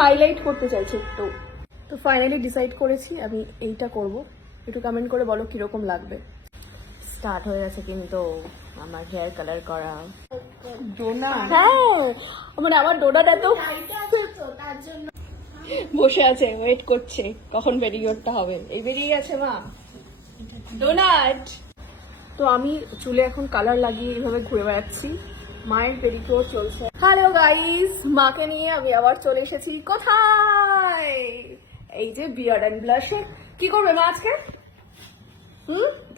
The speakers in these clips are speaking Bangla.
হাইলাইট করতে চাইছি একটু। তো ফাইনালি ডিসাইড করেছি আমি এইটা করব। একটু কমেন্ট করে বলো কিরকম লাগবে। স্টার্ট হয়ে গেছে কিন্তু আমার হেয়ার কালার করা। ডোনা হ্যাঁ, মানে আমার ডোনাটা তো তার জন্য বসে আছে, ওয়েট করছে কখন পেডিকিউরটা হবে। এই বেরিয়ে গেছে মা ডোনাট। তো আমি চুলে এখন কালার লাগিয়ে এইভাবে ঘুরে বেড়াচ্ছি। মায়ের পেডিকিউর চলছে। হ্যালো গাইস, মাকে নিয়ে আমি আবার চলে এসেছি। কোথায়? এই যে বিয়ার্ড এন্ড ব্লাশে। কি করবে মা আজকে?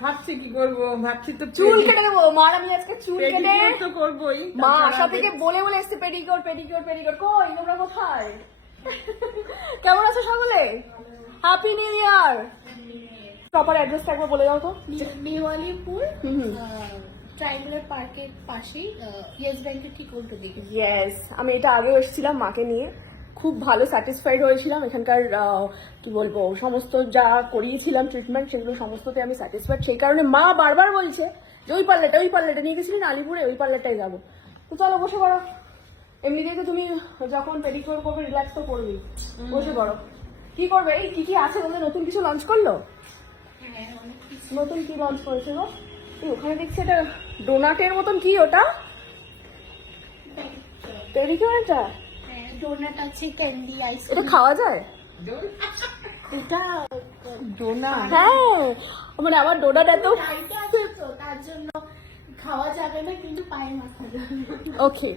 ভাবছি কি করবো, ভাবছি তো চুল কেটে দেবো মার। আমি আজকে চুল কেটে pedicure তো করবোই। মা আশা থেকে বলে বলে এসছে পেডিকিউর পেডিকিউর পেডিকিউর। কই তোমরা কোথায়? কেমন আছো সকলে? Happy new year. প্রপার অ্যাড্রেসটা একবার বলে দাও তো। মেওয়ালিপুর ট্রাইঙ্গুলার পার্কের পাশেই ইয়েস ব্যাংকের ঠিক উল্টো দিকে। ইয়েস, আমি এটা আগেও এসেছিলাম মাকে নিয়ে, খুব ভালো স্যাটিসফাইড হয়েছিলাম। এখানকার কি বলবো, সমস্ত যা করিয়েছিলাম ট্রিটমেন্ট সেগুলো সমস্ততে আমি স্যাটিসফাইড। সেই কারণে মা বারবার বলছে যে ওই পার্লারটা নিয়ে গেছিলেন আলিপুরে, ওই পার্লারটাই যাবো। তো চলো বসে পড়ো। এমনিতেই তো তুমি যখন পেডিকিউর করবে রিল্যাক্স তো করবেই। বসে পড়ো। কি করবে? এই কি আছে বলতে নতুন কিছু লঞ্চ করলো? নতুন কি লঞ্চ করেছে গো? এই ওখানে দেখছি এটা ডোনাটের মতন। কি ওটা? পেডিকিউর? এটা ডোনাট আছে, ক্যান্ডি, এটা আইসক্রিম। খাওয়া যায়? এটা ডোনা হ্যাঁ, মানে আমার ডোনাটা তো ডায়েটে আছে তো তার জন্য খাওয়া যাবে না, কিন্তু পায়ে মাখা যাবে। ওকে।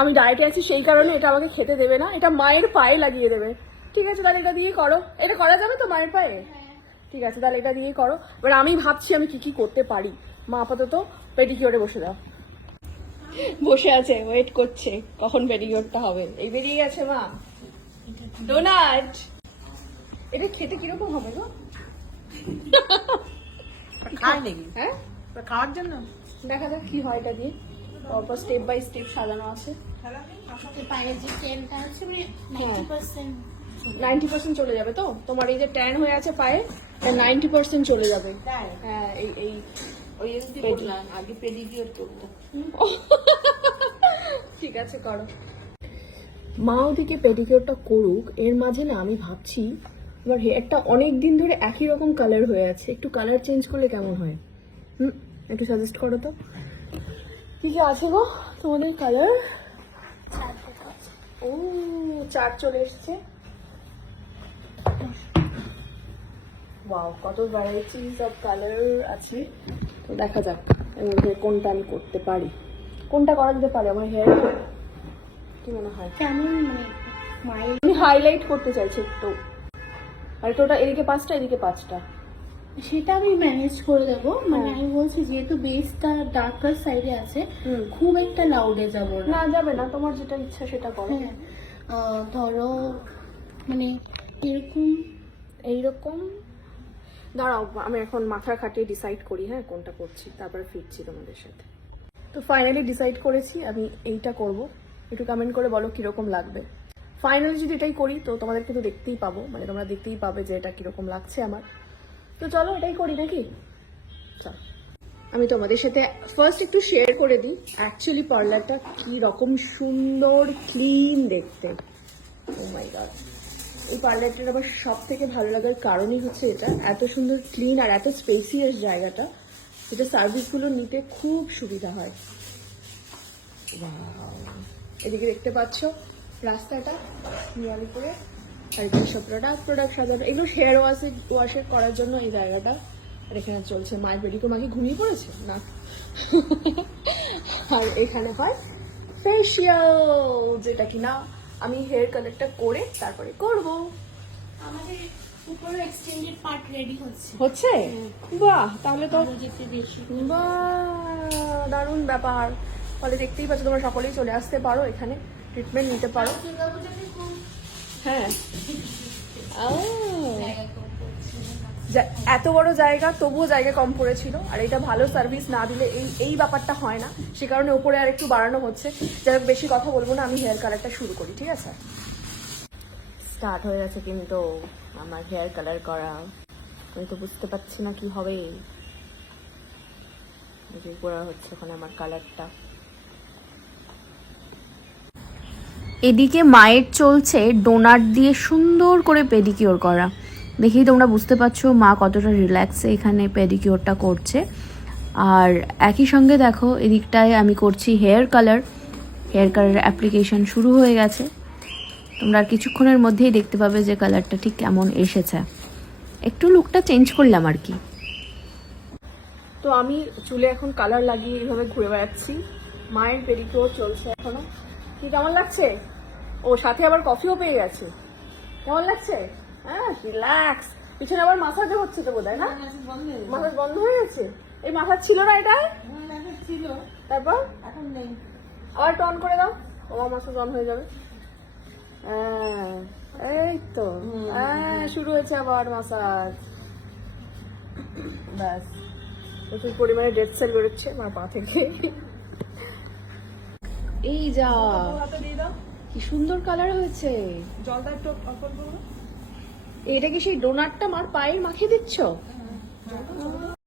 আমি ডায়েটে আছি সেই কারণে এটা আমাকে খেতে দেবে না, এটা মায়ের পায়ে লাগিয়ে দেবে। ঠিক আছে, তাহলে এটা দিয়ে করো। এটা করা যাবে তো মায়ের পায়ে? ঠিক আছে, তাহলে এটা দিয়ে করো। এবার আমি ভাবছি আমি কি কি করতে পারি। মা আপাতত পেডিকিউরে বসে দাও। বসে আছে, ওয়েট করছে কখন পেডিকিউরটা হবে। এই বেরিয়ে গেছে মা ডোনাট। এটা খেতে কিরকম হবে গো? খায় নাকি? হ্যাঁ, খাওয়ার জন্য দেখা যাক কি হয় এটা দিয়ে। তারপর স্টেপ বাই স্টেপ সাজানো আছে। পায়ে যে তেলটা আছে মানে 90% 90% চলে যাবে তো তোমার এই যে ট্যান হয়ে আছে পায়ে, 90% চলে যাবে। হ্যাঁ, এই এই ওই এমনি করলাম, আগে পেডিকিউর করতাম। ঠিক আছে করো। মা ওদিকে পেডিকিউরটা করুক, এর মাঝে না আমি ভাবছি আমার হেয়ারটা অনেক দিন ধরে একই রকম কালার হয়ে আছে, একটু কালার চেঞ্জ করলে কেমন হয়? একটু সাজেস্ট করো তো। কি কি আছে গো তোমাদের কালার? ও, চার চলে এসছে। ওয়াও, কত ভ্যারাইটিস অফ কালার আছে। তো দেখা যাক এর মধ্যে কোনটা আমি করতে পারি, কোনটা করা যেতে পারে আমার হেয়ার। কি মনে হয়? কেমন মানে মায়ের আমি হাইলাইট করতে চাইছি একটু, আর ওটা এদিকে 5টা এদিকে 5টা। সেটা আমি ম্যানেজ করে দেবো। মানে আমি বলছি যেহেতু বেসটা ডার্কার সাইডে আছে, খুব একটা লাউডে যাবো না। না যাবে না, তোমার যেটা ইচ্ছা সেটা করো। হ্যাঁ, ধরো মানে এরকম এইরকম দাঁড়াও, আমি এখন মাথা খাটিয়ে ডিসাইড করি হ্যাঁ কোনটা করছি, তারপরে ফিরছি তোমাদের সাথে। তো ফাইনালি ডিসাইড করেছি আমি এইটা করব। একটু কমেন্ট করে বলো কিরকম লাগবে। ফাইনালি যদি এটাই করি তো তোমাদেরকে তো দেখতেই পাবো, মানে তোমরা দেখতেই পাবে যে এটা কিরকম লাগছে আমার। তো চলো এটাই করি নাকি? চলো, আমি তোমাদের সাথে ফার্স্ট একটু শেয়ার করে দিই অ্যাকচুয়ালি পার্লারটা কি রকম সুন্দর ক্লিন দেখতে। ও মাই গড, এই পার্লারটার আবার সব থেকে ভালো লাগার কারণই হচ্ছে এটা এত সুন্দর ক্লিন আর এত স্পেসিয়াস জায়গাটা, যেটা সার্ভিসগুলো নিতে খুব সুবিধা হয়। এদিকে দেখতে পাচ্ছ রাস্তাটা মেওয়ালিপুরে, আর এখানে সব প্রোডাক্ট সাজানো, এগুলো হেয়ার ওয়াশের করার জন্য এই জায়গাটা। আর এখানে চলছে মায়ের পেডিকিউর। মাকে ঘুমিয়ে পড়েছে না। আর এখানে হয় ফেসিয়াল, যেটা কিনা আমি হেয়ার কালারটা করে তারপরে করব। আমাদের উপরে এক্সটেন্ডেড পার্ট রেডি হচ্ছে। হচ্ছে? বাহ, তাহলে তো আরো যেতে বেশি। বাহ, দারুণ ব্যাপার। তাহলে দেখতেই পাচ্ছ তোমরা সকলেই চলে আসতে পারো, এখানে ট্রিটমেন্ট নিতে পারো। দুর্গাপূজাতে খুব হ্যাঁ, জায়গা কম পড়ছে। এত বড় জায়গা তবুও জায়গা কম পড়েছিল। আর এটা ভালো সার্ভিস না দিলে এই ব্যাপারটা হয় না, সে কারণে উপরে আর একটু বাড়ানো হচ্ছে। যাই হোক, বেশি কথা বলবো না, আমি হেয়ার কালারটা শুরু করি। ঠিক আছে, স্টার্ট হয়ে গেছে কিন্তু আমার হেয়ার কালার করা। আমি তো বুঝতে পারছি না কি হবে। করা হচ্ছে ওখানে আমার কালারটা। এদিকে মায়ের চলছে ডোনাট দিয়ে সুন্দর করে পেডিকিওর করা। দেখেই তোমরা বুঝতে পারছো মা কতটা রিল্যাক্সে এখানে পেডিকিওরটা করছে। আর একই সঙ্গে দেখো এদিকটায় আমি করছি হেয়ার কালার অ্যাপ্লিকেশন শুরু হয়ে গেছে। তোমরা আর কিছুক্ষণের মধ্যেই দেখতে পাবে যে কালারটা ঠিক কেমন এসেছে। একটু লুকটা চেঞ্জ করলাম আর কি। তো আমি চুলে এখন কালার লাগিয়ে এইভাবে ঘুরে বেড়াচ্ছি। মায়ের পেডিকিওর চলছে এখনো। কি কেমন লাগছে? ও সাথে আবার কফিও পেয়ে গেছে। কেমন লাগছে? হ্যাঁ, রিল্যাক্স। পিছনে আবার মাসাজও হচ্ছে তো বোধহয়, না? মাসাজ বন্ধ হয়ে গেছে? এই মাসাজ ছিল না এটা? ছিল, তারপর এখন নেই। আবার টন করে দাও, আমার মাসাজ অন হয়ে যাবে। হ্যাঁ, এই তো। হ্যাঁ, শুরু হয়েছে আবার মাসাজ। ব্যাস, প্রচুর পরিমাণে ডেড সেল বেরোচ্ছে আমার পা থেকে। এই যা, কি সুন্দর কালার হয়েছে। জলটা একটু অল্প করবো। এটা কি সেই ডোনাটটা মার পায়ের মাখিয়ে দিচ্ছ?